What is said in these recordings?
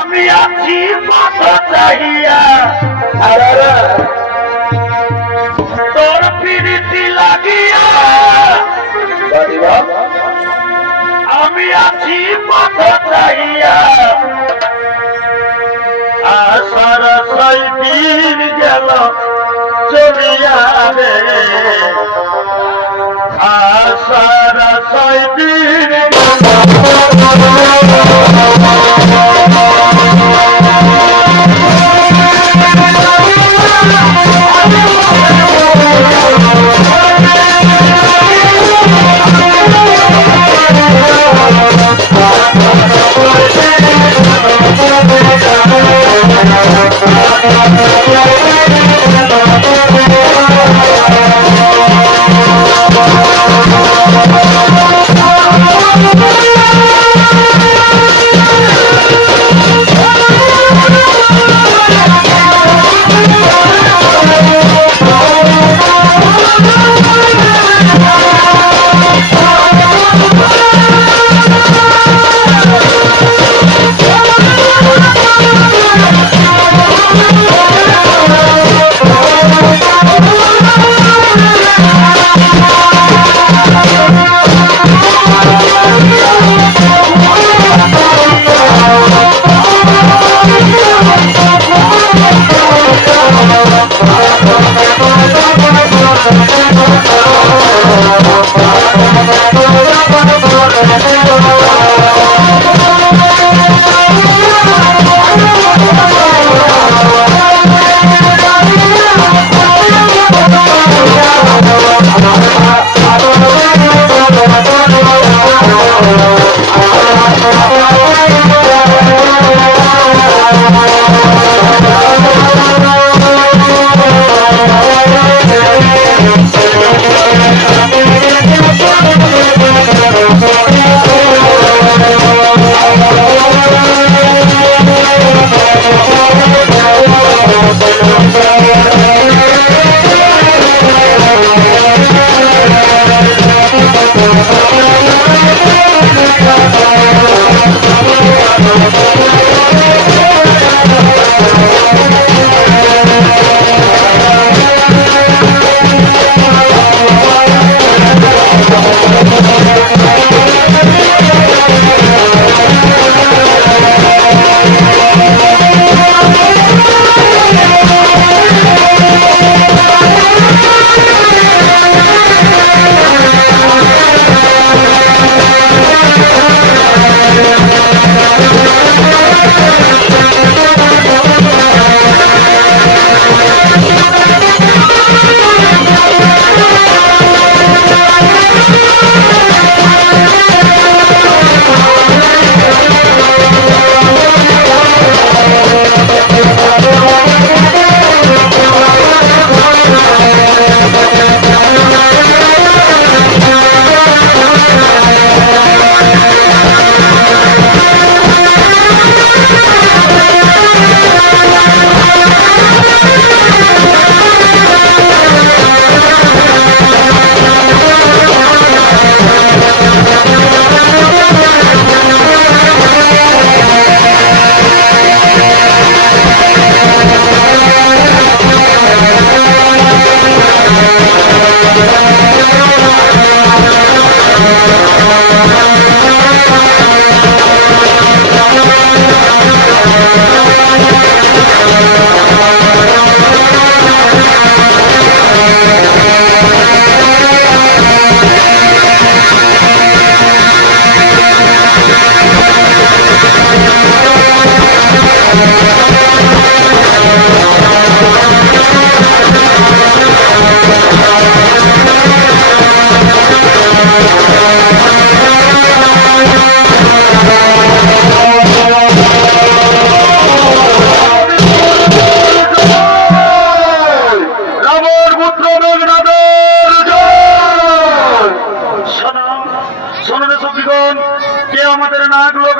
আমি আছি পথ চাহিয়া তোর পিরিতি লাগিয়া আমি আছি পথ চাহিয়া আশার 6 দিন গেল চলিয়া রে আশার 6 দিন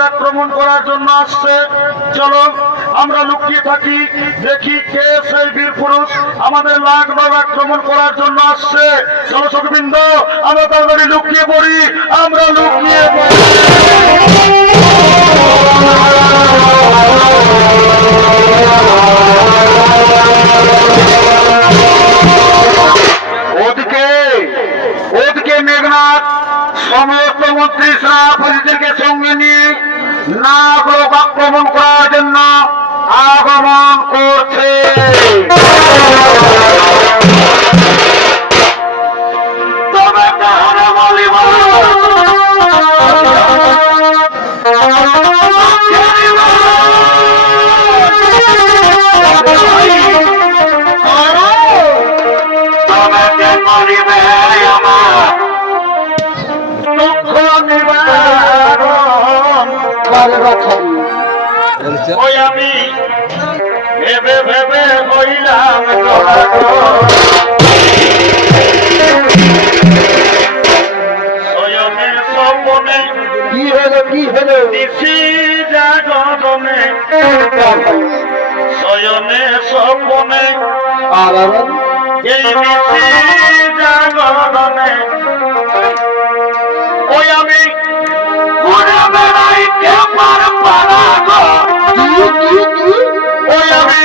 আক্রমণ করার জন্য আসছে। চলো আমরা লুকিয়ে থাকি, দেখি কে সেই বীর পুরুষ আমাদের লাখ লোক আক্রমণ করার জন্য আসছে। চলো সখবৃন্দ, আমরা তাড়াতাড়ি লুকিয়ে পড়ি, আমরা লুকিয়ে পড়ি। ওই আমি ভেবে ভেবে হইলাম স্বয়নের স্বপনে কি হলো দিছি জাগরণে শয়নে স্বপনে আর এই দিছি জাগরণে ওই আমি ঘুরে বেড়াই কেমন পারা গো ওই আমি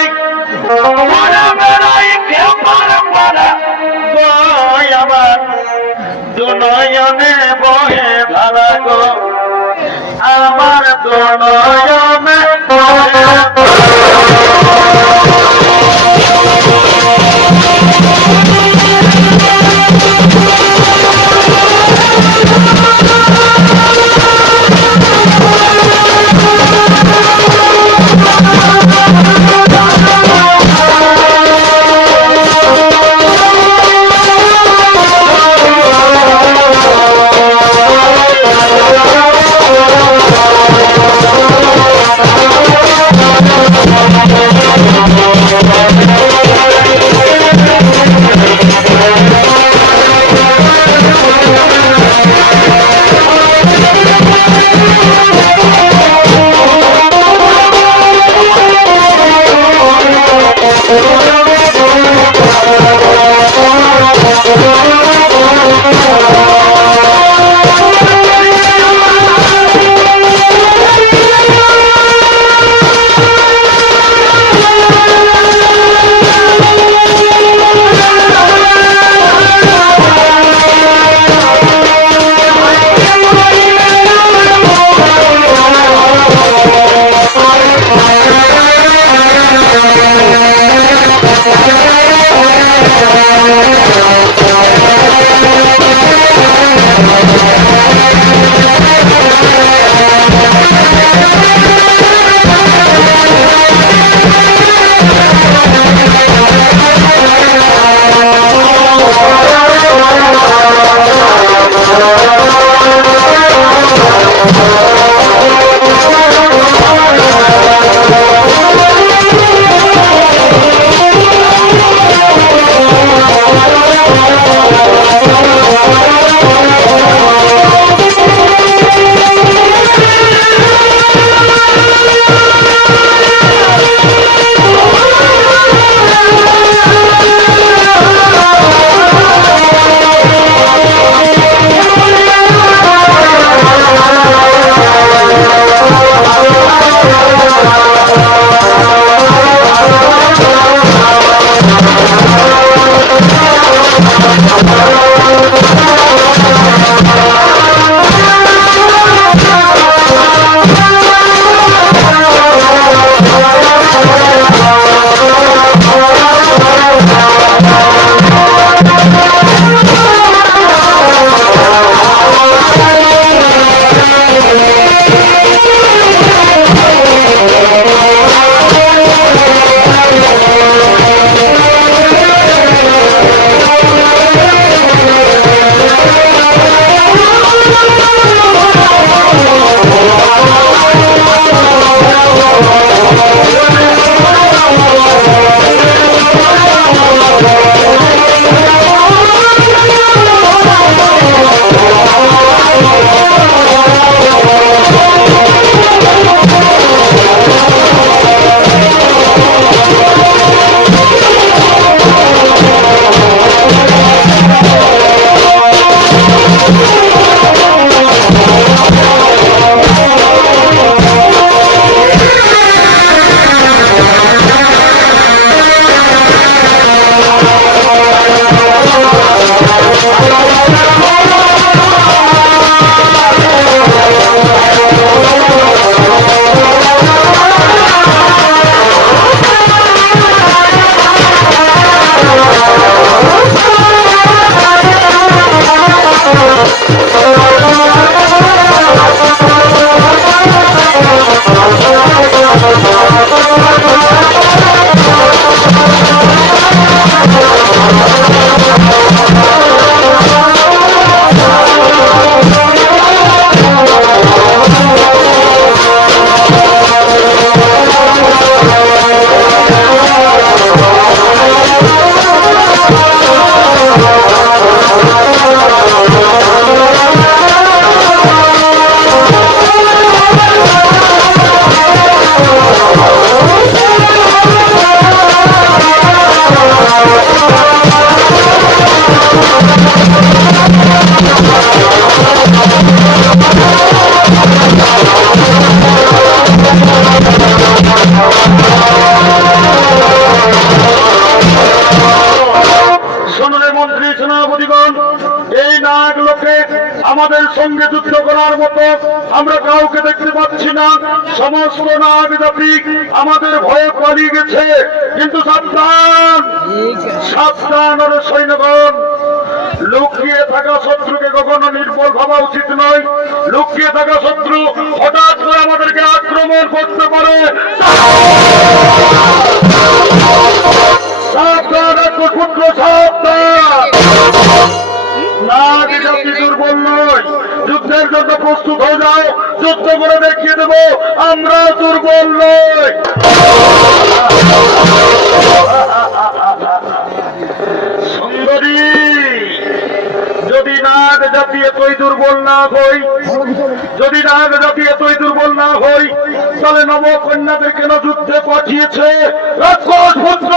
ঘুরে বেড়াই কেমন পারা গো আমার দুনয়নে বহে ধারা গো আমার দুনয়নে বহে করার মতো আমরা কাউকে দেখতে পাচ্ছি না। সমস্ত নাগ জাতি আমাদের ভয়ে পালিয়ে গেছে। কিন্তু সাবধান, সাবধান ওরে সৈন্যগণ, লুকিয়ে থাকা শত্রুকে কখনো নির্বল ভাবা উচিত নয়। লুকিয়ে থাকা শত্রু হঠাৎ করে আমাদেরকে আক্রমণ করতে পারে। সাবধান, পুত্র সাবধান। নাগ জাতি দুর্বল নয়, যুদ্ধের জন্য প্রস্তুত হয়ে যাও। যুদ্ধ করে দেখিয়ে দেবো আমরা দুর্বল নই। সুন্দরী, যদি নাগ জাতি এতই দুর্বল না হই, যদি নাগ জাতি এতই দুর্বল না হই, তাহলে নবকন্যাদের কেন যুদ্ধে পাঠিয়েছে রাক্ষস পুত্র?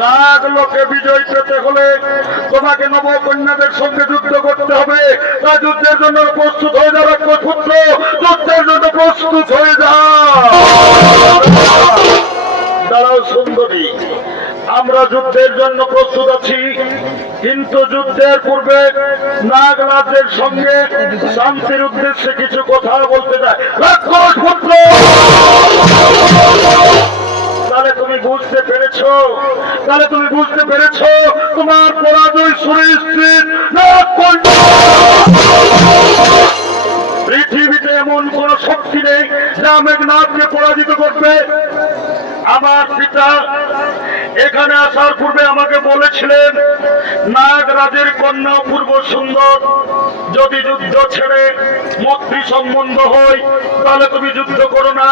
নাগ লোকে বিজয় পেতে হলে তোমাকে নবকন্যাদের সঙ্গে যুদ্ধ করতে হবে। তাই যুদ্ধের জন্য প্রস্তুত হয়ে যাও রাক্ষস পুত্র, যুদ্ধের জন্য প্রস্তুত হয়ে যাও। দাঁড়াও সুন্দরী, আমরা যুদ্ধের জন্য প্রস্তুত আছি, কিন্তু যুদ্ধের পূর্বে নাগ রাজ্যের সঙ্গে শান্তির উদ্দেশ্যে কিছু কথা বলতে চাই। রাক্ষস পুত্র, তাহলে তুমি বুঝতে পেরেছো, তাহলে তুমি বুঝতে পেরেছো তোমার পরাজয় সুনিশ্চিত। পৃথিবীতে এমন কোন শক্তি নেই যা মেঘনাথকে পরাজিত করবে। আমার পিতা এখানে আসার পূর্বে আমাকে বলেছিলেন, নাগরাজের কন্যা অপূর্ব সুন্দর, যদি যুদ্ধ ছেড়ে মৈত্রী সম্বন্ধ হয় তাহলে তুমি যুদ্ধ করো না।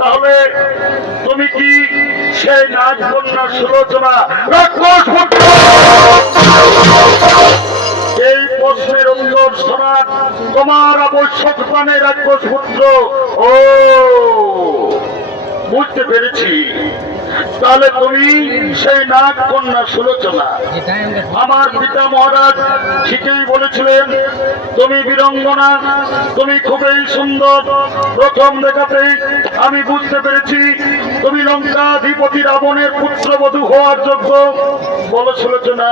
তাহলে তুমি কি সেই নাগ কন্যা সুলোচনা রাক্ষস পুত্র? এই প্রশ্নের উত্তর শোনা তোমার আবশ্যকতা নেই রাক্ষস পুত্র। ও, বুঝতে পেরেছি, তাহলে তুমি সেই নাগ কন্যা সুলোচনা। আমার পিতা মহারাজ ঠিকই বলেছিলেন, তুমি বীরঙ্গনা, তুমি খুবই সুন্দর। প্রথম দেখাতেই আমি বুঝতে পেরেছি তুমি লঙ্কাধিপতি রাবণের পুত্রবধূ হওয়ার যোগ্য। বলো সুলোচনা,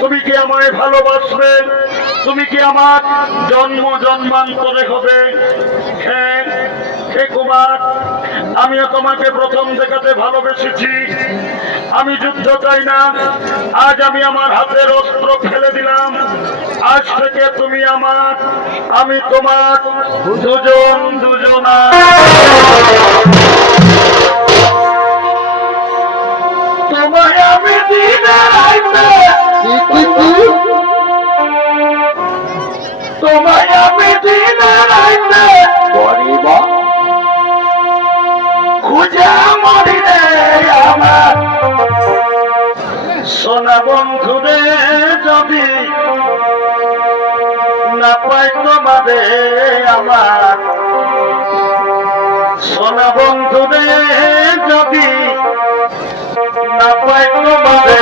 তুমি কি আমায় ভালোবাসবে? তুমি কি আমার জন্ম জন্মান্তরে হবে? হ্যাঁ হে কুমার, আমিও তোমাকে প্রথম দেখাতে ভালোবেসেছি। আমি যুদ্ধ চাই না। আজ আমি আমার হাতের অস্ত্র ফেলে দিলাম। আজ থেকে তুমি আমার, আমি তোমার, দুজন দুজনা। তোমায় আমি দিনে রাইতে, তোমায় আমি দিনে রাইতে বলিব খুঁজে মরি রে আমার সোনা বন্ধুরে, যদি না পাই তোমারে আমার সোনা বন্ধুরে, যদি না পাই তোমারে।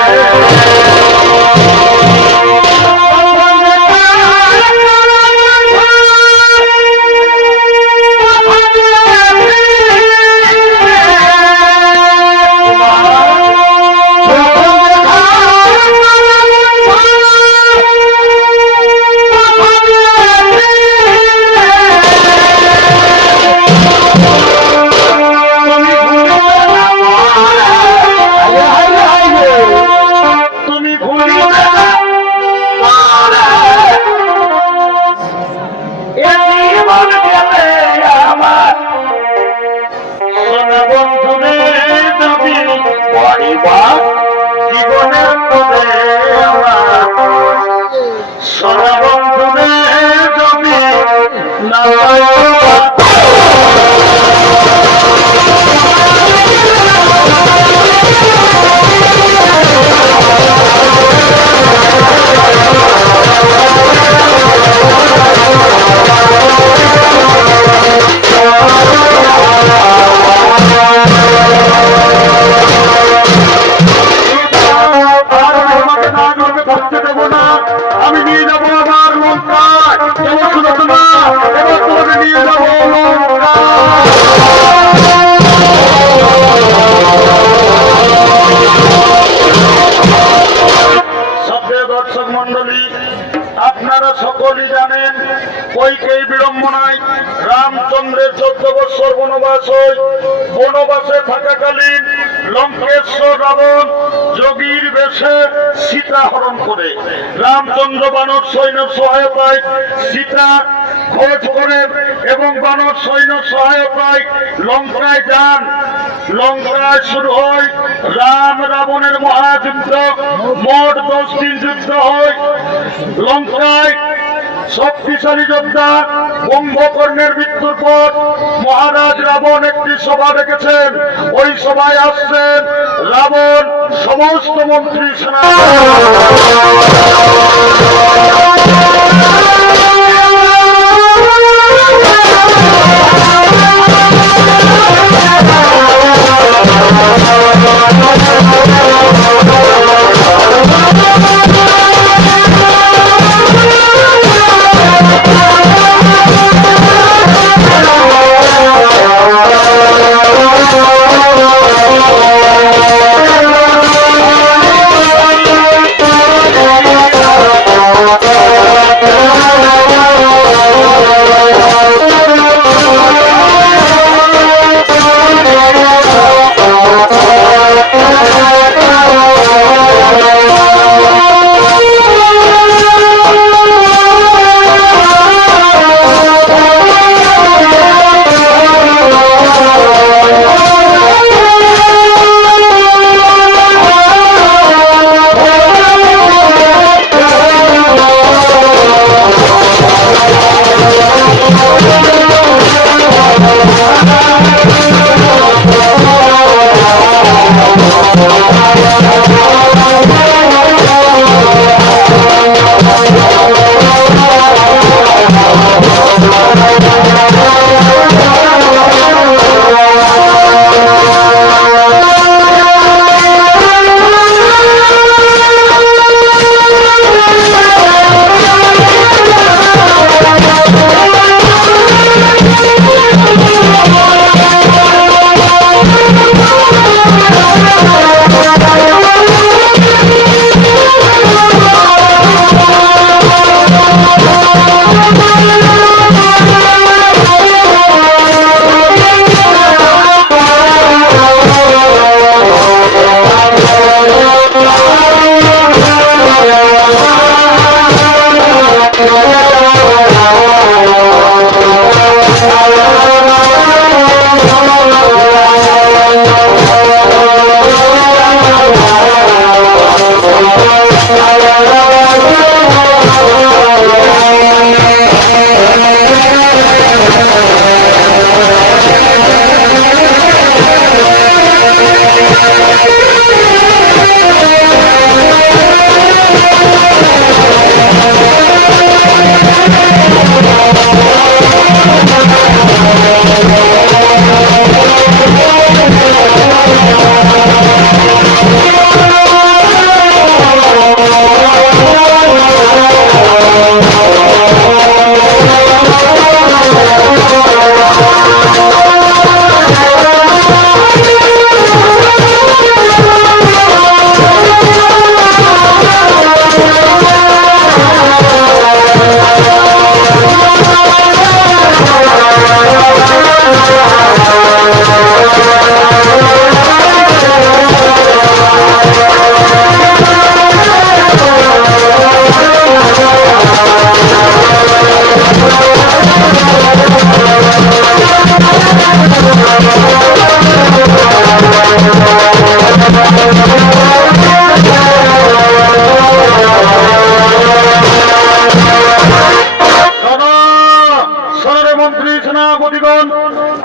জীবনের পদে আমার সোনা বন্ধুরে, যদি না রামচন্দ্রের 14 বছর বনবাস হয়। বনবাসে থাকাকালীন লঙ্কেশ্বর রাবণ যোগীর বেশে সীতা হরণ করে। রামচন্দ্র বানর সৈন্য সহায়তায় সীতা খোঁজ করেন এবং বানর সৈন্য সহায়তায় লঙ্কায় যান। লঙ্কায় শুরু হয় রাম রাবণের মহাযুদ্ধ। মোট 10 দিন যুদ্ধ হয়। লঙ্কায় শক্তিশালী যোদ্ধা কুম্ভকর্ণের মৃত্যুর পর মহারাজ রাবণ একটি সভা ডেকেছেন। ওই সভায় আসছেন রাবণ সমস্ত মন্ত্রী সেনা।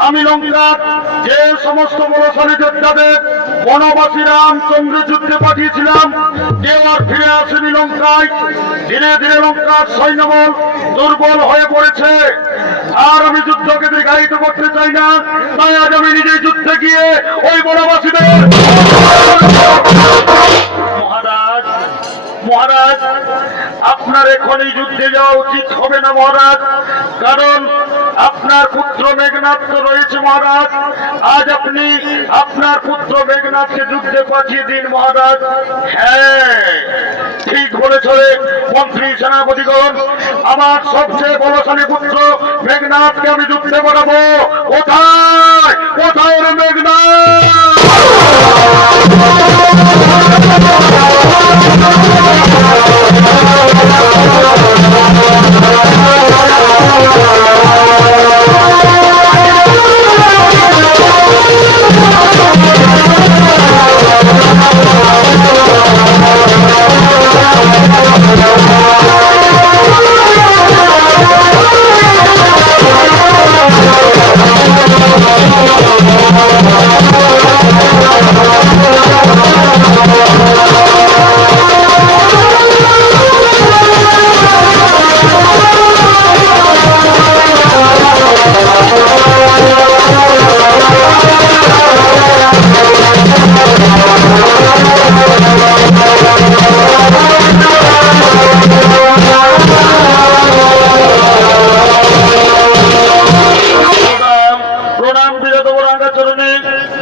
আমি লঙ্কার যে সমস্ত বলশালী যোদ্ধাদের বনবাসী রামচন্দ্র যুদ্ধে পাঠিয়েছিলাম, কেউ আর ফিরে আসেনি লঙ্কায়। ধীরে ধীরে লঙ্কার সৈন্যবল দুর্বল হয়ে পড়েছে। আর আমি যুদ্ধকে দীর্ঘায়িত করতে চাই না, তাই আজ আমি নিজে যুদ্ধে গিয়ে ওই বনবাসীদের মহারাজ মহারাজ আপনার এখনই যুদ্ধে যাওয়া উচিত হবে না মহারাজ, কারণ আপনার পুত্র মেঘনাথ তো রয়েছে মহারাজ। আজ আপনি আপনার পুত্র মেঘনাথকে যুদ্ধে পাঠিয়ে দিন মহারাজ। হ্যাঁ ঠিক বলেছে মন্ত্রী সেনাপতিগণ, আমার সবচেয়ে বলশালী পুত্র মেঘনাথকে আমি যুদ্ধে পাঠাবো। কোথায় কোথায় রে মেঘনাথ?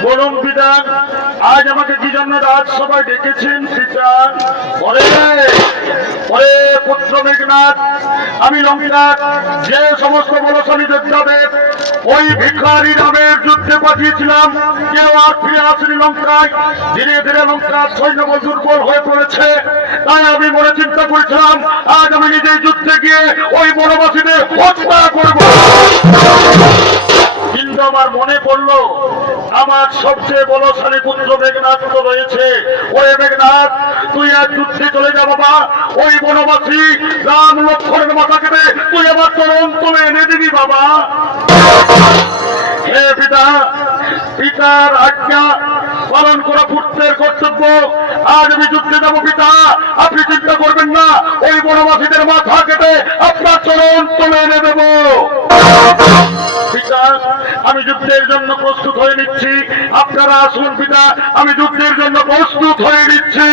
বলুন পিতা, আজ আমাকে কি জন্য রাজসভায় ডেকেছেন পিতা? ওরে পুত্র মেঘনাথ, আমি লঙ্কার যে সমস্ত বলশালী যোদ্ধাদের ওই ভিখারি নামের যুদ্ধে পাঠিয়েছিলাম, কেউ আর ফিরে আসেনি লঙ্কায়। ধীরে ধীরে লঙ্কার সৈন্যবল দুর্বল হয়ে পড়েছে। তাই আমি মনে চিন্তা করেছিলাম আজ আমি নিজেই যুদ্ধে গিয়ে ওই বনবাসীদের হত্যা করব। কিন্তু আমার মনে পড়লো আমার সবচেয়ে বলশালী পুত্র মেঘনাথ তো রয়েছে। ওই মেঘনাথ, তুই আজ যুদ্ধে চলে যা বাবা। ওই বনবাসী রাম লক্ষ্মণের মাথা কেটে তুই আমার চরণ তুলে এনে দিবি বাবা। হে পিতা, পিতার আজ্ঞা পালন করা পুত্রের কর্তব্য। আজ আমি যুদ্ধে যাব পিতা, আপনি চিন্তা করবেন না। ওই বনবাসীদের মাথা কেটে আপনার চরণ তুলে এনে দেব। পিতা, আমি যুদ্ধের জন্য প্রস্তুত হয়ে নিচ্ছি। আপনারা আসুন পিতা, আমি যুদ্ধের জন্য প্রস্তুত হয়ে নিচ্ছি।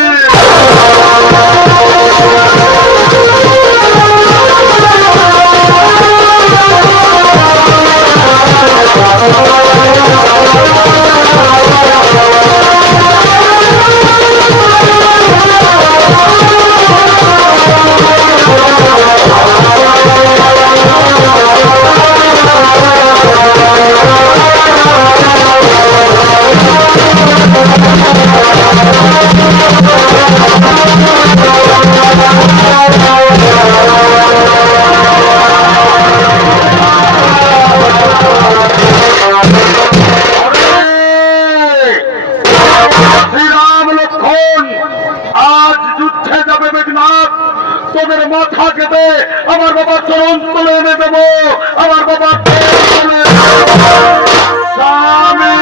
তোদের মাথা কেটে আমার বাবার চরণ তুলে এনে দেবো। আমার বাবার স্বামী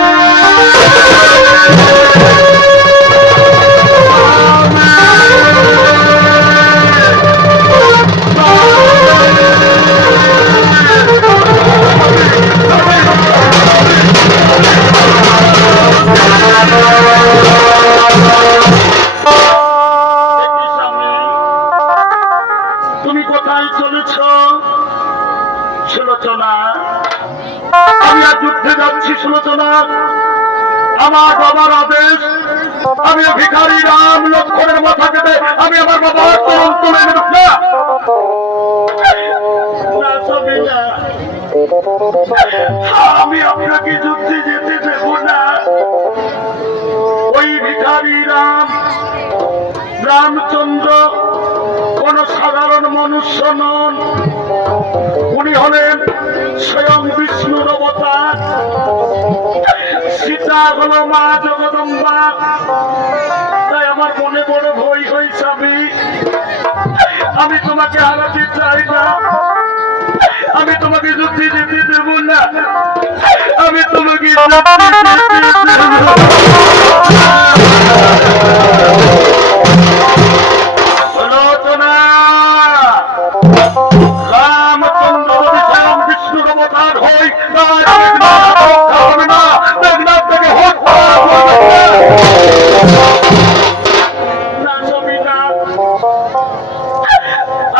সুলোচনা, আমি আর যুদ্ধে যাচ্ছি সুলোচনা। আমার বাবার আদেশ, আমি ভিখারি রাম লক্ষ্মণের মাথা কেটে আমি আমার বাবার চরণ তুলে নেব না। আমি আপনাকে যুদ্ধে যেতে দেব না। ওই ভিখারি রামচন্দ্র কোন সাধারণ মনুষ্য নন, উনি হলেন স্বয়ং বিষ্ণুর অবতার। সীতা হল মা জগদম্বা। তাই আমার মনে বড় ভয় হয়েছে। আমি তোমাকে হারাতে চাই না। আমি তোমাকে যুদ্ধে যেতে দেব না। আমি তোমাকে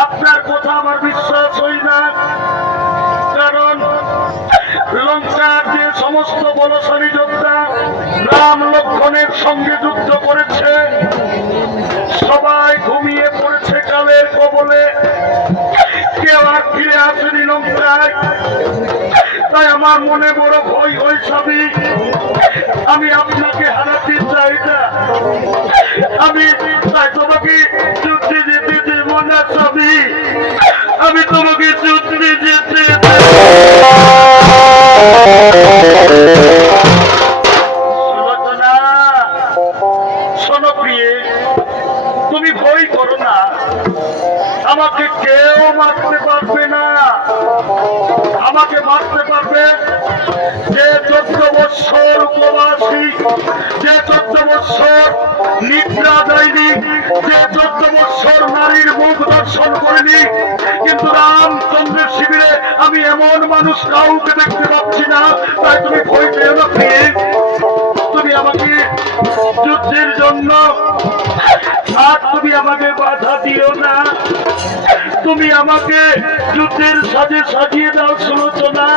আপনার কথা আমার বিশ্বাস হয় না। কারণ লঙ্কার যে সমস্ত বলশালী যোদ্ধা রাম লক্ষ্মণের সঙ্গে যুদ্ধ করেছে সবাই ঘুমিয়ে পড়ে বলে কেউ আর ফিরে আসেনি লঙ্কায়। তাই আমার মনে বড় ভয় হয় স্বামী, আমি আপনাকে হারাতে চাই না। আমি তাই তোমাকে যুদ্ধে যেতে দেব না স্বামী, আমি তোমাকে যুদ্ধে যেতে সুলোচনা। শোনো প্রিয়ে, তুমি ভয় করো না, আমাকে কেউ মারতে পারবে না। আমাকে মারতে পারবে যে 14 বৎসর উপবাসী, যে 14 বৎসর নিদ্রা দেয়নি, যে 14 বৎসর নারীর মুখ দর্শন করেনি। কিন্তু রামচন্দ্রের শিবিরে আমি এমন মানুষ কাউকে দেখতে পাচ্ছি না। তাই তুমি ভয় পেও না প্লিজ, তুমি আমাকে যুদ্ধের জন্য আর তুমি আমাকে বাধা দিও না। তুমি আমাকে যুদ্ধের সাজে সাজিয়ে দাও সুলোচনা,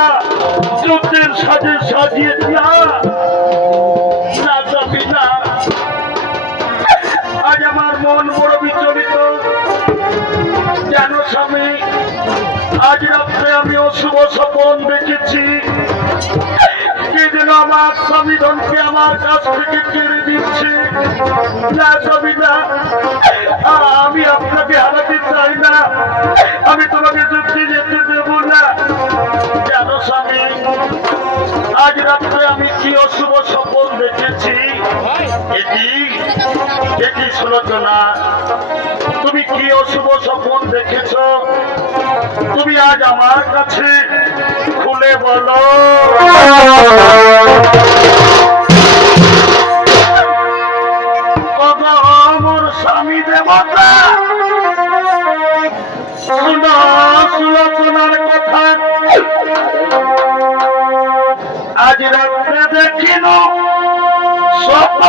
যুদ্ধের সাজে সাজিয়ে না যাবি না। আজ আমার মন বড় বিচলিত জানো স্বামী। আজ রাত্রে আমি অশুভ স্বপন দেখেছি, কে যেন আমার স্বামী ধনকে আমার কাছ থেকে কেড়ে দিচ্ছে। না স্বামী না, আমি আপনাকে হারাতে চাই না, আমি তোমাকে যুদ্ধে যেতে দেব না। জানো স্বামী, আজ রাত্রে আমি কি অশুভ স্বপন দেখেছি। এটি সুলোচনা, তুমি কি অশুভ স্বপন দেখেছ? তুমি আজ আমার কাছে খুলে বলো। আমার স্বামী দেবতা, শুনো সুলোচনার কথা। আজ রাত্রে দেখিল স্বপ্ন,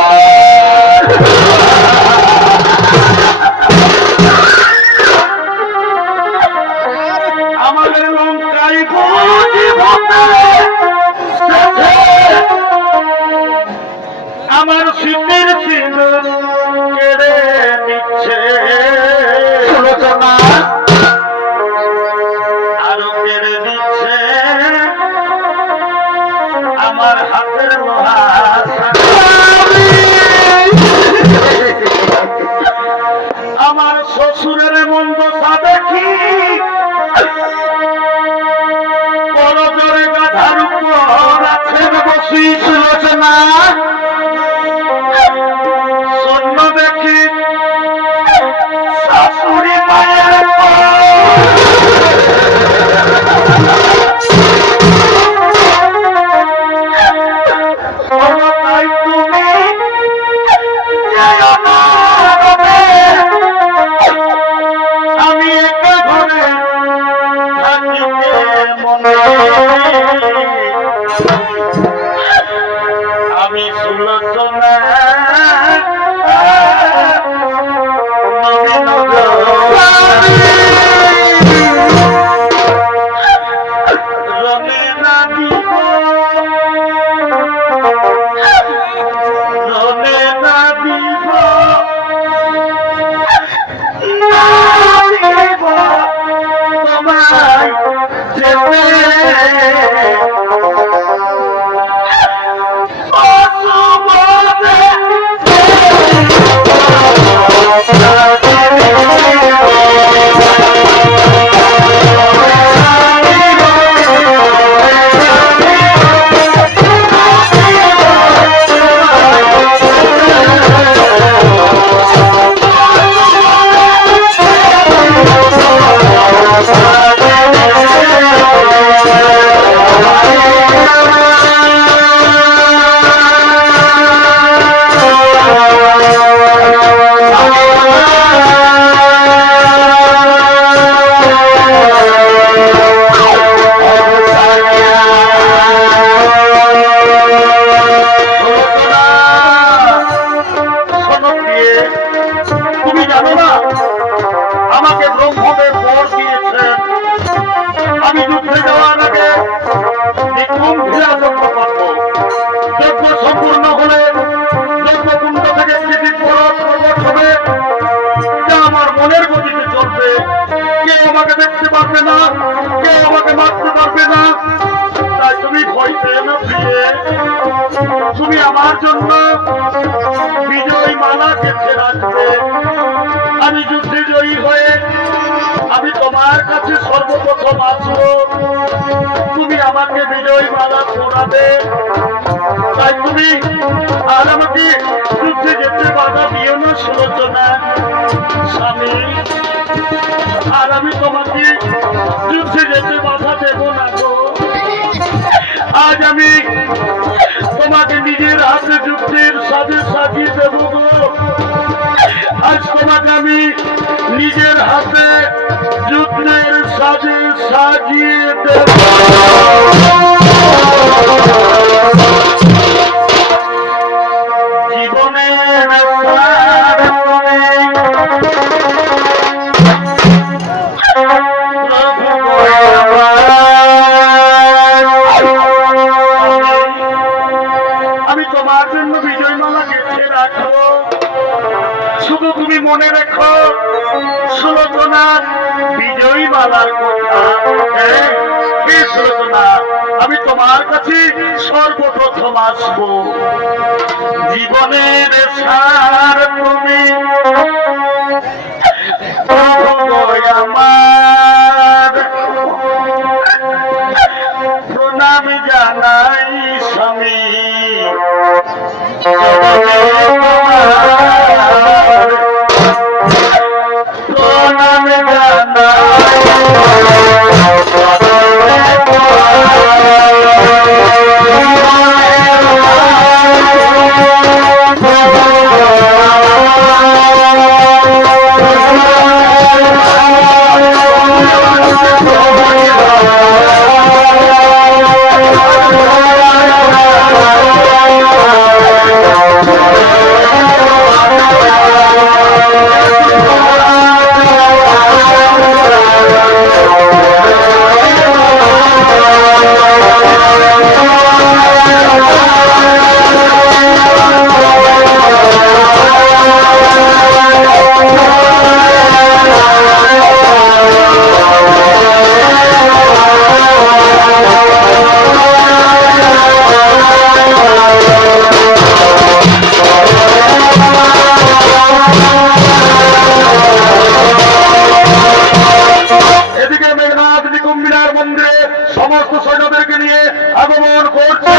আমাদের লঙ্কায় আমার শীতের সিঁদুর কেড়ে নিচ্ছে সুলোচনা, আরো কেড়ে দিচ্ছে আমার হাতের লোহা। আমার শ্বশুরের মন্দ দেখি করজোরে গাধার উপর আছেন বসি সুলোচনা, সৈন্য দেখি শাশুড়ি মায়ের তাই তুমি যেও না রবে, আমি একা ঘরে থাকিতে মনে। আমি সুলোচনা নবীন রনে না দিব, রনে না দিব, না দিব তোমায় যেতে। প্রিয়ে, তুমি আমার জন্য বিজয় মালা গেঁথে রাখবে। আমি যুদ্ধে জয়ী হয়ে আমি তোমার কাছে সর্বপ্রথম আসবো, তুমি আমাকে বিজয় মালা পরাবে। তাই তুমি আর আমাকে যুদ্ধে যেতে বাধা দিও না সুলোচনা স্বামী, আর আমি তোমাকে যুদ্ধে যেতে বাধা দেব না গো। আজ আমি তোমাকে নিজের হাতে যুদ্ধের সাজে সাজিয়ে দেব গো। আজ তোমাকে আমি নিজের হাতে যুদ্ধের সাজে সাজিয়ে দেব। জীবনের সার তুমি প্রভু গো আমার। আমি তোমার জন্য বিজয়মালা গেঁথে রাখবো, শুধু তুমি মনে রেখো সুলোচনা বিজয়ী মালার কথা। হে সুলোচনা, আমি তোমার কাছে সর্বপ্রথম আসবো। জীবনের সার তুমি প্রভু গো আমার, প্রণাম জানাই স্বামী প্রণাম সমস্ত সৈন্যদেরকে নিয়ে আগমন করছে।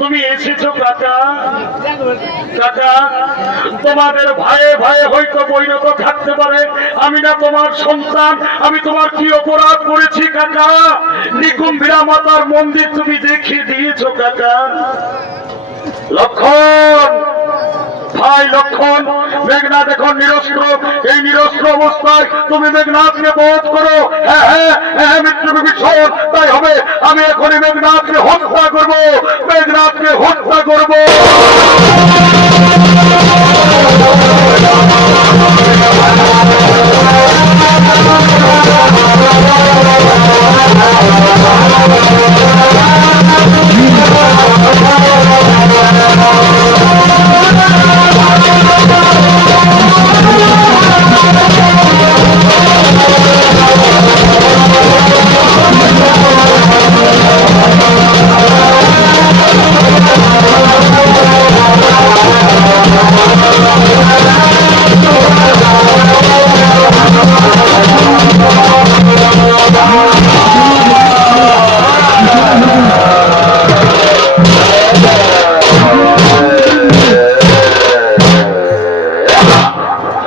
তুমি এসেছো কাকা। কাকা, তোমাদের ভাইয়ে ভাইয়ে হয়তো পরিণত থাকতে পারে, আমি না তোমার সন্তান, আমি তোমার কি অপরাধ করেছি কাকা? নিকুম্ভিরা মাতার মন্দির তুমি দেখিয়ে দিয়েছো কাকা। লক্ষণ, ভাই লক্ষণ, মেঘনাথ এখন নিরস্ত্র, এই নিরস্ত্র অবস্থায় তুমি মেঘনাথকে বধ করো। হ্যাঁ হ্যাঁ হ্যাঁ মিত্র বিভীষণ, তাই হবে। আমি এখনই মেঘনাথকে হত্যা করব, মেঘনাথকে হত্যা করব।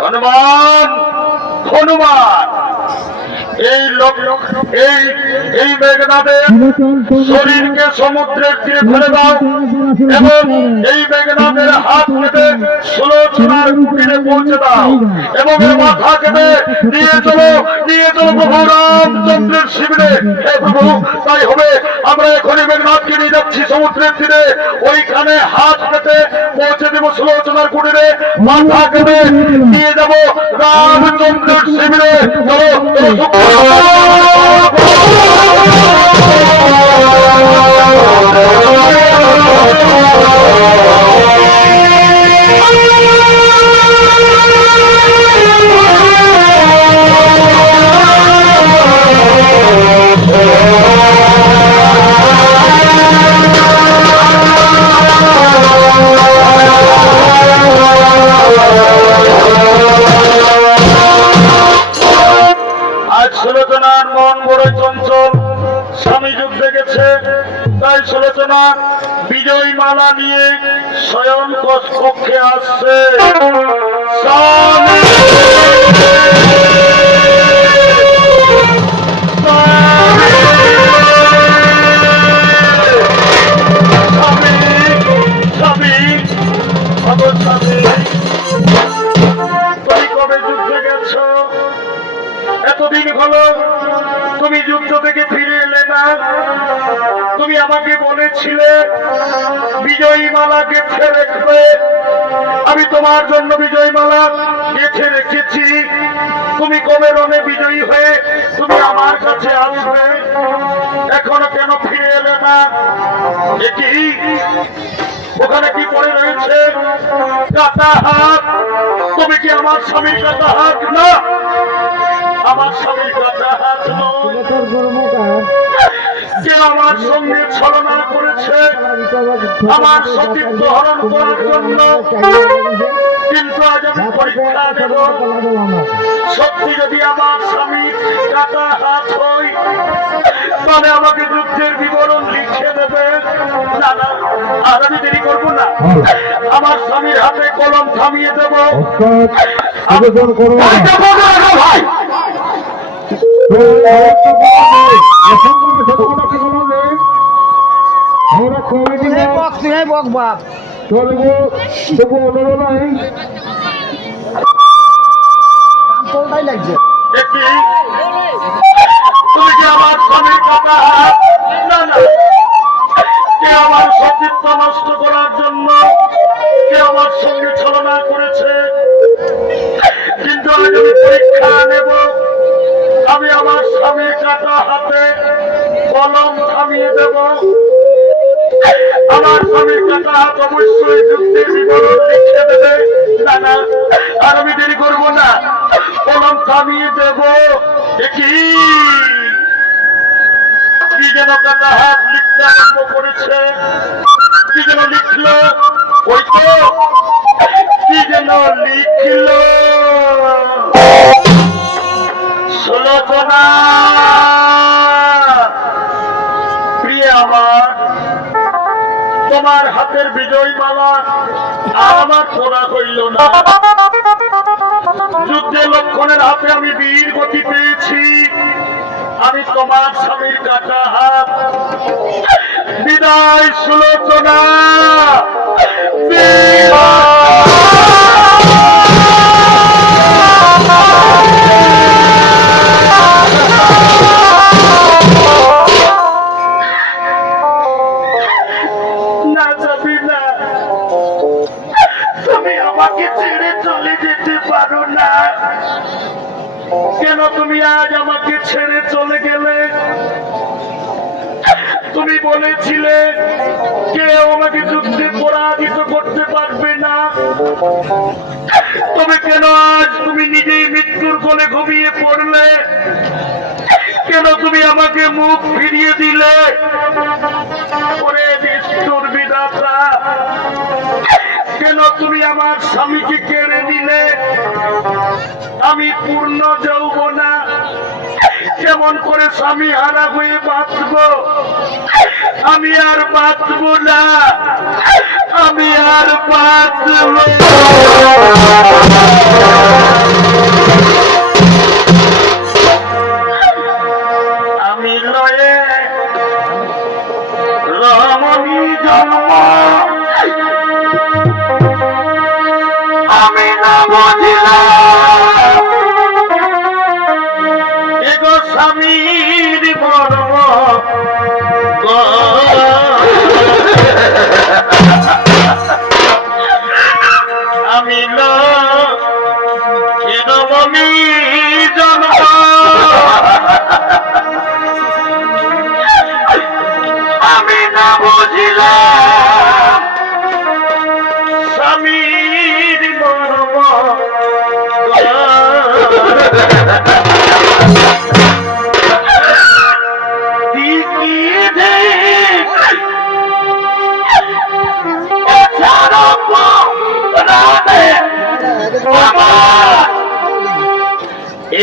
হনুমান, হনুমান, এই লোক এই মেঘনাদের শরীরকে সমুদ্রের তীরে ফেলে দাও এবং এই মেঘনাদের হাত কেটে সুলোচনার কুটিরে পৌঁছে দাও এবং এর মাথা কেটে নিয়ে চলো প্রভু রামচন্দ্রের শিবিরে। হে প্রভু, তাই হবে। আমরা এখনই মেঘনাথকে নিয়ে যাচ্ছি সমুদ্রের তীরে, ওইখানে হাত কেটে পৌঁছে দেব সুলোচনার কুটিরে, মাথা কেটে নিয়ে যাব রামচন্দ্রের শিবিরে। সুলোচনার মন বড়ই চঞ্চল, স্বামী যুদ্ধে গেছে, তাই সুলোচনা বিজয়ী মালা নিয়ে শয়ন কক্ষে আসছে। স্বামী, তুমি কবে যুদ্ধে গেছ? এতদিন হলো তুমি যুদ্ধ থেকে ফিরে এলে না। তুমি আমাকে বলেছিলে বিজয়ী মালা গেঁথে রেখবে, আমি তোমার জন্য বিজয়ী মালা গেঁথে রেখেছি। তুমি কবে রণে বিজয়ী হয়ে তুমি আমার কাছে আসবে, এখনো কেন ফিরে এলে না? কি ওখানে কি পড়ে রয়েছে? কাটা হাত। তুমি কি আমার স্বামীর কাটা হাত না? আমার স্বামীর কাটা হাত নয়। যে আমার সঙ্গে ছলনা করেছে আমার সতীত্ব হরণ করার জন্য, কিন্তু আজ আমি পরীক্ষা দেব, সত্যি যদি আমার স্বামী কাটা হাত হয় তাহলে আমাকে যুদ্ধের বিবরণ লিখে দেবে। না না, আর আমি দেরি করবো না, আমার স্বামীর হাতে কলম থামিয়ে দেব। ভাই লাগছে তুমি কি আমার স্বামীর কাটা হাত? না না, কে আমার সতীত্ব নষ্ট করার জন্য কে আমার সঙ্গে ছলনা করেছে, কিন্তু আজ আমি পরীক্ষা নেব। আমি আমার স্বামীর কাটা হাতে কলম থামিয়ে দেব। আমার স্বামীর কাটা হাত অবশ্যই যুদ্ধের বিবরণ লিখে দেবে। না না, আর আমি দেরি করবো না, কলম থামিয়ে দেব। কি যেন কাটা হাত লিখতে আরম্ভ করেছে, কি যেন লিখলো, ওই তো কি যেন লিখল, সুলোচনা প্রিয় আমার, তোমার হাতের বিজয় মালা আর আমার পড়া হইল না। যুদ্ধে লক্ষণের হাতে আমি বীর গতি পেয়েছি। আমি তোমার স্বামীর কাটা হাত। বিদায় সুলোচনা, না যাবি না, তুমি আমাকে ছেড়ে চলে যেতে পারো না। কেন তুমি আজ আমাকে ছেড়ে চলে গেলে? তুমি বলেছিলে কেউ আমাকে যুদ্ধে পরাজিত করতে পারবে না। তবে কেন আজ তুমি নিজেই মৃত্যুর কোলে ঘুমিয়ে পড়লে? কেন তুমি আমাকে মুখ ফিরিয়ে দিলে? ওরে নিষ্ঠুর বিধাতা, কেন তুমি আমার স্বামীকে কেড়ে নিলে? আমি পূর্ণ যৌবনা, কেমন করে স্বামী হারা হয়ে বাঁচব? আমি আর বাঁচব না, আমি আর বাঁচব। আমি লয়ে রমণী জন্ম, আমি না বুঝিলাম এগো স্বামীর মর্ম। আমি রমণী জন্ম, আমি না বুঝিলাম স্বামীর মর্ম।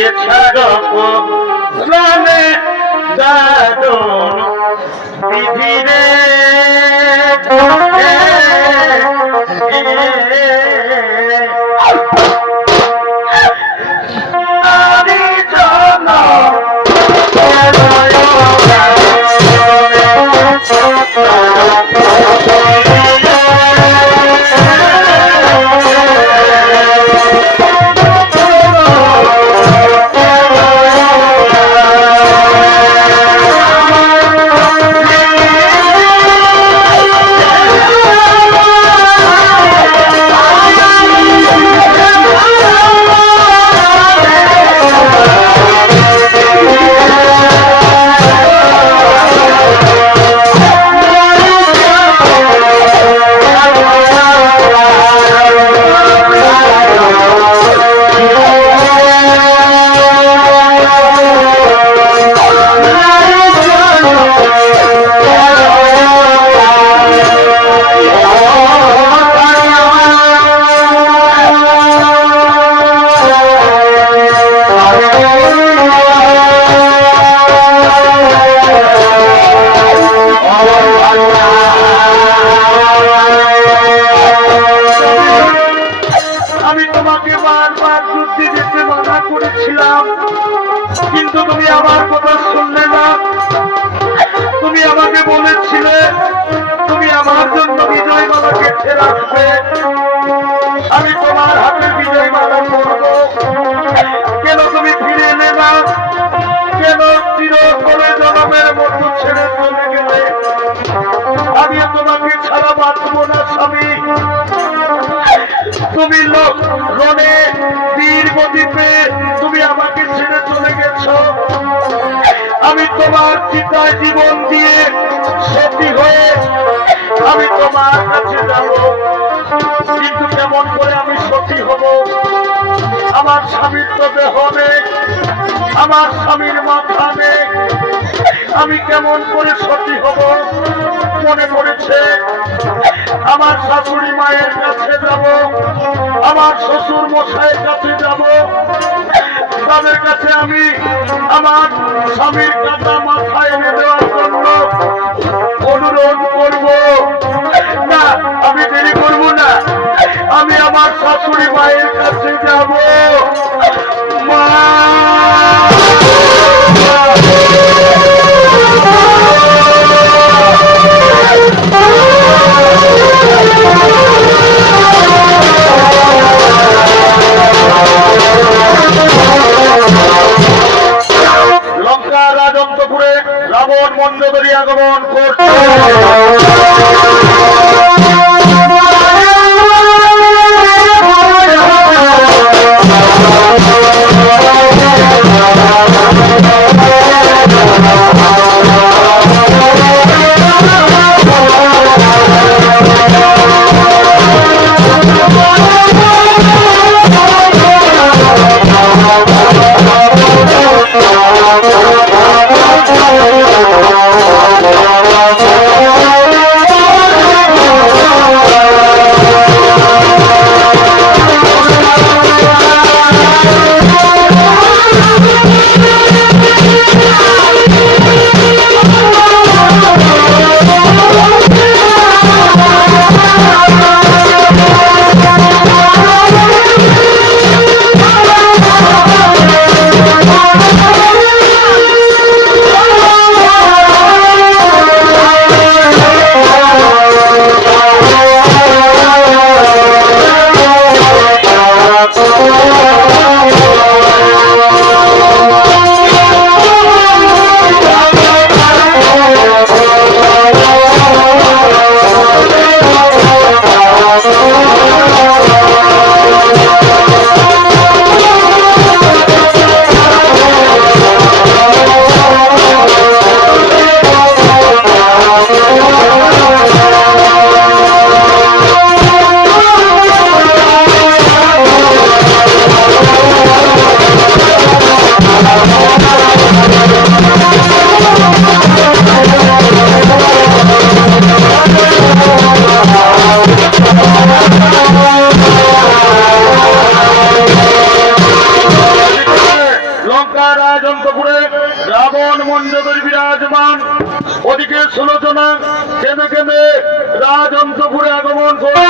এছাড়া প্রাণে দারুণ বিধিরে কিন্তু তুমি আমার কথা শুনলে না। তুমি আমাকে বলেছিলে তুমি আমার জন্য বিজয় মালা গেঁথে রাখবে। আমি তোমার হাতে বিজয় মালা করব। কেন তুমি ফিরে এলে না? কেন চিরতরে জনমের মতো ছেড়ে চলে গেলে? আমি তোমাকে ছাড়া বাঁচব না স্বামী। তুমি রণে বীর গতিতে তুমি আমাকে ছেড়ে চলে গেছো। আমি তোমার চিতায় জীবন দিয়ে সতী হয়ে আমি তোমার কাছে যাব। কিন্তু কেমন করে আমি সতী হব? আমার স্বামীর তো দেহ নেই, আমার স্বামীর মাথা নেই। আমি কেমন করে সতী হব? মনে পড়েছে আমার শাশুড়ি মায়ের কাছে যাব, আমার শ্বশুর মশাইয়ের কাছে যাব। তাদের কাছে আমি আমার স্বামীর কাটা মাথায় এনে দেওয়ার জন্য অনুরোধ করব। আমি মায়ের কাছে যাব মা। লঙ্কা রাজন্তপুরে রাবণ মন্দোদরী আগমন করছে। রাবণ মন্দোদরী বিরাজমান, ওদিকে সুলোচনা কেঁদে কেঁদে রাজন্তপুরে আগমন করে।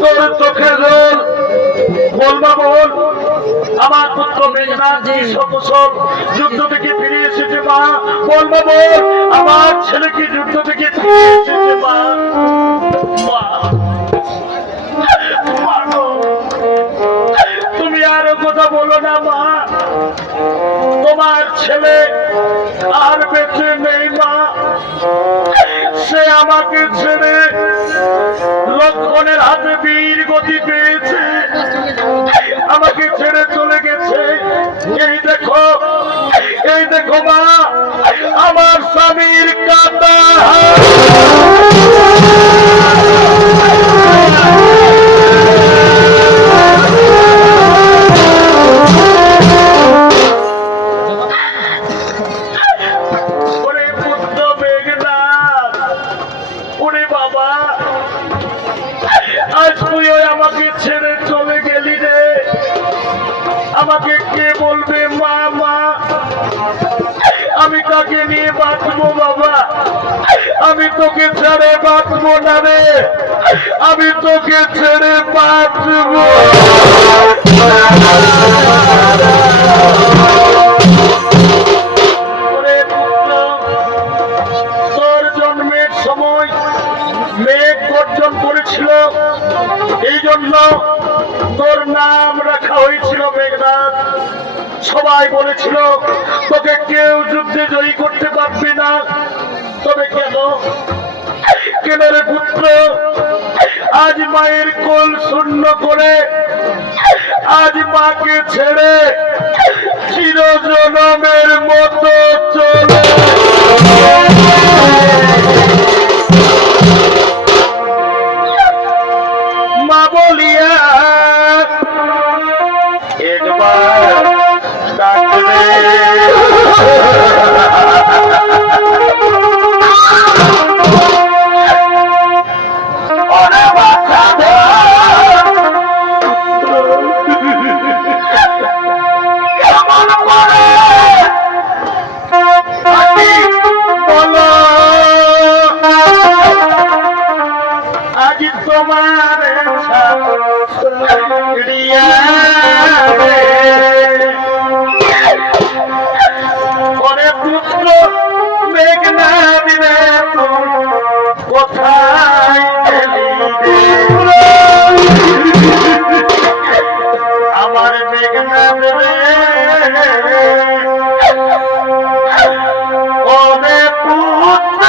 তোর চোখের জল বলবা বল, আমার পুত্র মেঘনাথ সকুশল যুদ্ধ থেকে ফিরে এসেছে মা। বলবা বল, আমার ছেলে কি যুদ্ধ থেকে ফিরে এসেছে মা। তুমি আর কথা বলো না মা, তোমার ছেলে আর বেঁচে নেই মা। সে আমাকে ছেড়ে লক্ষণের হাতে বীর গতি পেয়েছে, আমাকে ছেড়ে চলে গেছে। এই দেখো মা, আমার স্বামীর কাঁটা। আমাকে ছেড়ে চলে গেলি রে, আমাকে কে বলবে মা মা? আমি কাকে নিয়ে বাঁচবো বাবা? আমি তোকে ছেড়ে বাঁচবো না রে, আমি তোকে ছেড়ে বাঁচবো। তোর জন্মের সময় মেঘ গর্জন করেছিল, এই জন্য তোর নাম রাখা হয়েছিল মেঘনাথ। সবাই বলেছিল তোকে কেউ যুদ্ধে জয়ী করতে পারবে না। তবে কেন রে পুত্র, আজ মায়ের কোল শূন্য করে, আজ মাকে ছেড়ে চিরজনমের মতো চলে মা বলিয়া একবার ওরে বাচ্চা দে কেমন করে বলো আজ তোমার ছাড়িয়া ওরে পুত্র মেঘনা দিবে কোথায় আমার মেঘনা দেবে ওরে পুত্র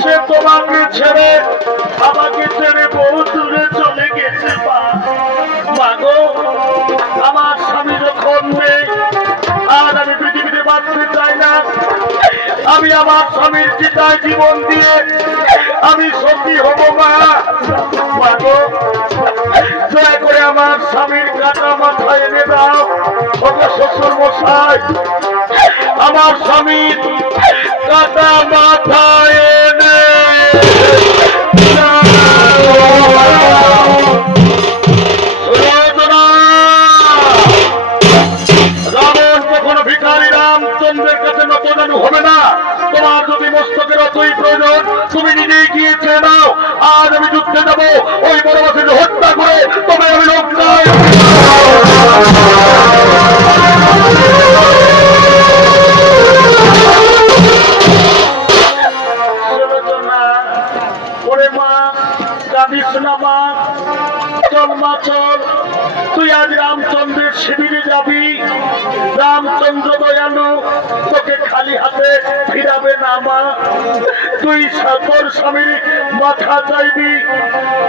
সে তোমাকে ছেড়ে আমাকে ছেড়ে বহু দূরে চলে গেছে মাগো আমার স্বামী যখন নেই আর আমি পৃথিবীতে বাঁচতে চাই না আমি আমার স্বামীর চিতায় জীবন দিয়ে আমি সত্যি হব মাগো দয়া করে আমার স্বামীর কাটা মাথায় এনে দাও ওকে শ্বশুর মশাই আমার স্বামীর কাটা মাথায় এনে রাবণ কখনো ভিখারি রামচন্দ্রের কাছে নতজানু হবে না। তোমার যদি মস্তকের অতই প্রয়োজন তুমি নিজেই গিয়ে চেয়ে নাও। আজ আমি যুদ্ধে যাবো ওই বনবাসীকে হত্যা করে তবে আমি লোক চাই। তুই আজ রামচন্দ্রের শিবিরে যাবি রামচন্দ্র দয়ালু তোকে খালি হাতে ফিরাবে না মা তুই তোর স্বামীর মাথা চাইবি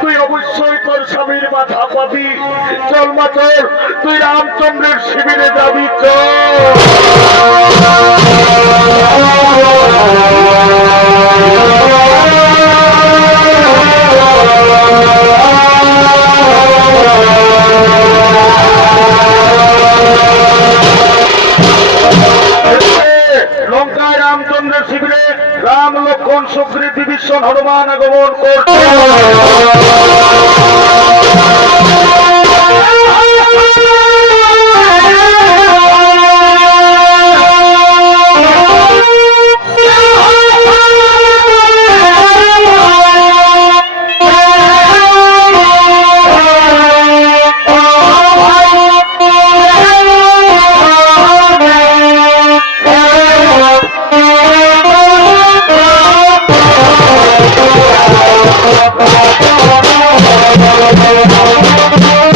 তুই অবশ্যই তোর স্বামীর মাথা পাবি চল মা চল তুই রামচন্দ্রের শিবিরে যাবি লঙ্কায় রামচন্দ্রের শিবিরে রাম লক্ষ্মণ সুগ্রীব বিভীষণ হনুমান আগমন করছে Oh,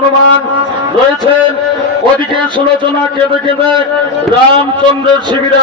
হনুমান রয়েছেন, ওদিকে সুলোচনা কেঁদে কেঁদে রামচন্দ্রের শিবিরে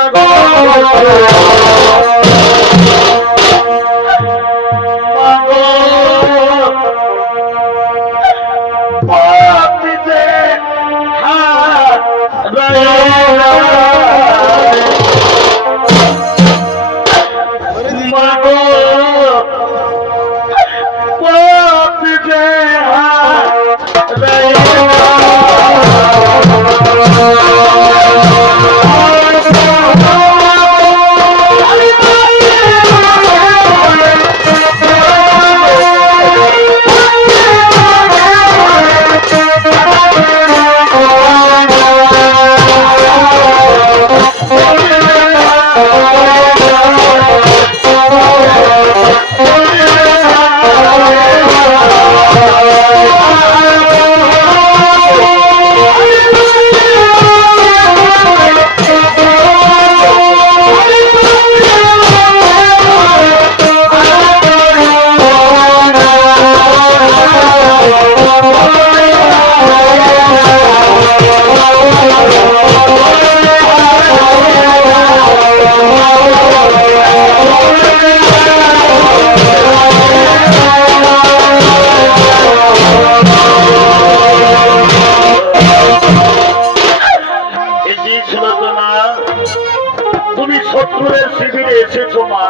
শত্রুদের শিবিরে এসেছো মা,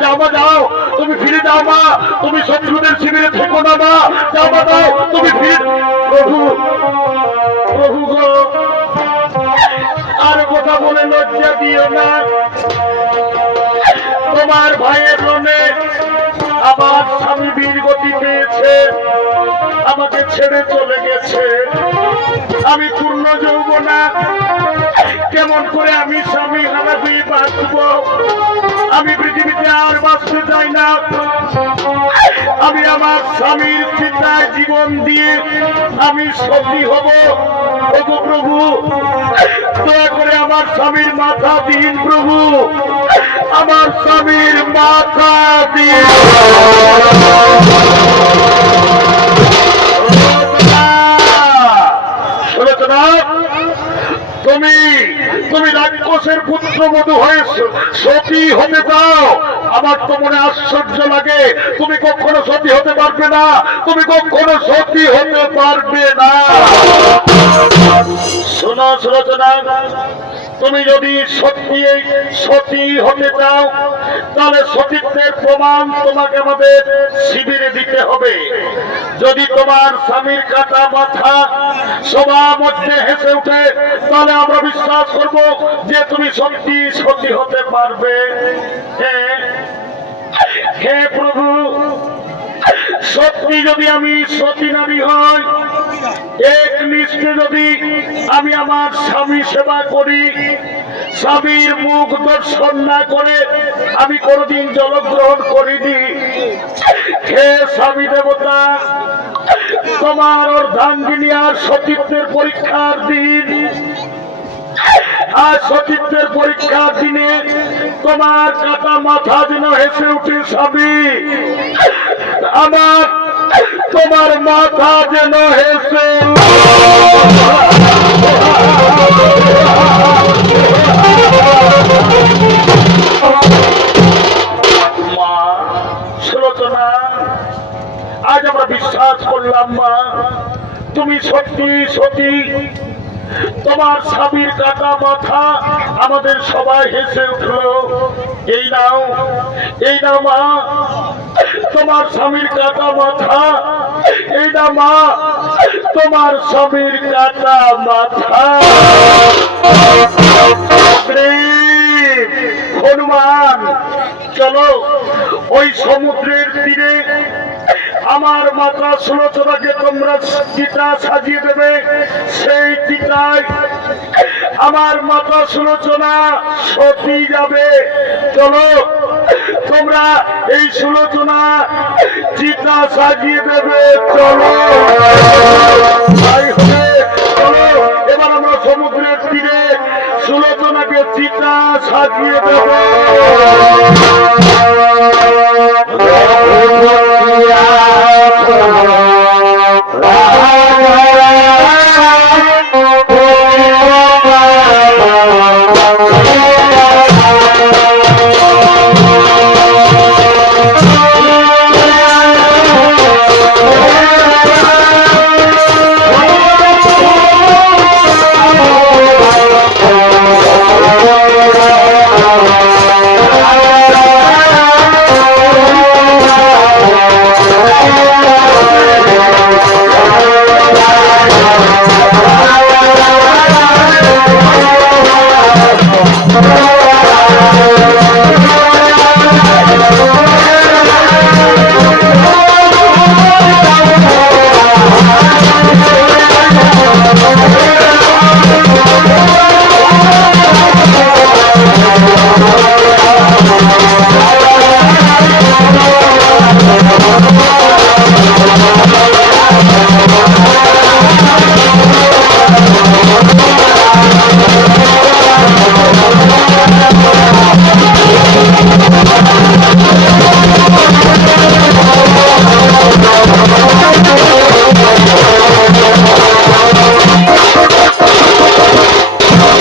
যাও মা যাও, তুমি ফিরে যাও মা, তুমি শত্রুদের শিবিরে থেকো না মা, যাও মা যাও, তুমি ফিরে। প্রভু প্রভু গো, আর কথা বলে লজ্জা দিও না, তোমার ভাইয়ের রণে আমার স্বামী বীর গতি পেয়েছে, আমাকে ছেড়ে চলে গেছে, আমি পূর্ণ যৌবনা, কেমন করে আমি স্বামী হারা দিয়ে বাঁচব, আমি পৃথিবীতে আর বাঁচতে চাই না, আমি আমার স্বামীর চিন্তায় জীবন দিয়ে আমি সতী হব। ওগো প্রভু, দয়া করে আমার স্বামীর মাথা দিন প্রভু, আমার স্বামীর মাথা দিন। সুলোচনা, তুমি তুমি রাক্ষসের পুত্রবধূ হয়ে সতী হতে চাও, আমার তো মনে আশ্চর্য লাগে, তুমি কখনো সতী হতে পারবে না, তুমি কখনো সতী হতে পারবে না। শোনো সুলোচনা, তুমি যদি সত্যি সতী হতে চাও, তাহলে সতীত্বের প্রমাণ তোমাকে আমাদের শিবিরে দিতে হবে। যদি তোমার স্বামীর কাটা মাথা সবার মধ্যে হেসে উঠে, তাহলে আমরা বিশ্বাস করব যে তুমি সত্যি সতী হতে পারবে। হে প্রভু, সত্যি যদি আমি সতী নারী হই, এক নিষ্ঠে যদি আমি আমার স্বামী সেবা করি, স্বামীর মুখ দর্শন না করে আমি কোনদিন জলগ্রহণ করিনি, হে স্বামী দেবতা, তোমার অর্ধাঙ্গিনী আর সতীত্বের পরীক্ষার দিন, আর সতীত্বের পরীক্ষার দিনে তোমার কাটা মাথা যেন হেসে উঠে স্বামী, আমার তোমার মাথা যেন হেসে। মা সুলোচনা, আজ আমরা বিশ্বাস করলাম মা, তুমি সত্যি সতী, তোমার স্বামীর কাটা মাথা আমাদের সবাই হেসে উঠলো। এই নাও, এই নাও মা, তোমার স্বামীর কাটা মাথা, এই না মা, তোমার স্বামীর কাটা মাথা। হনুমান, চলো ওই সমুদ্রের তীরে আমার মাতা সুলোচনাকে তোমরা চিতা সাজিয়ে দেবে, সেই চিতায় আমার মাতা সুলোচনা সতী যাবে। চলো তোমরা এই সুলোচনা চিতা সাজিয়ে দেবে, চলো চলো এবার আমরা সমুদ্রের তীরে সুলোচনাকে চিতা সাজিয়ে দেবে।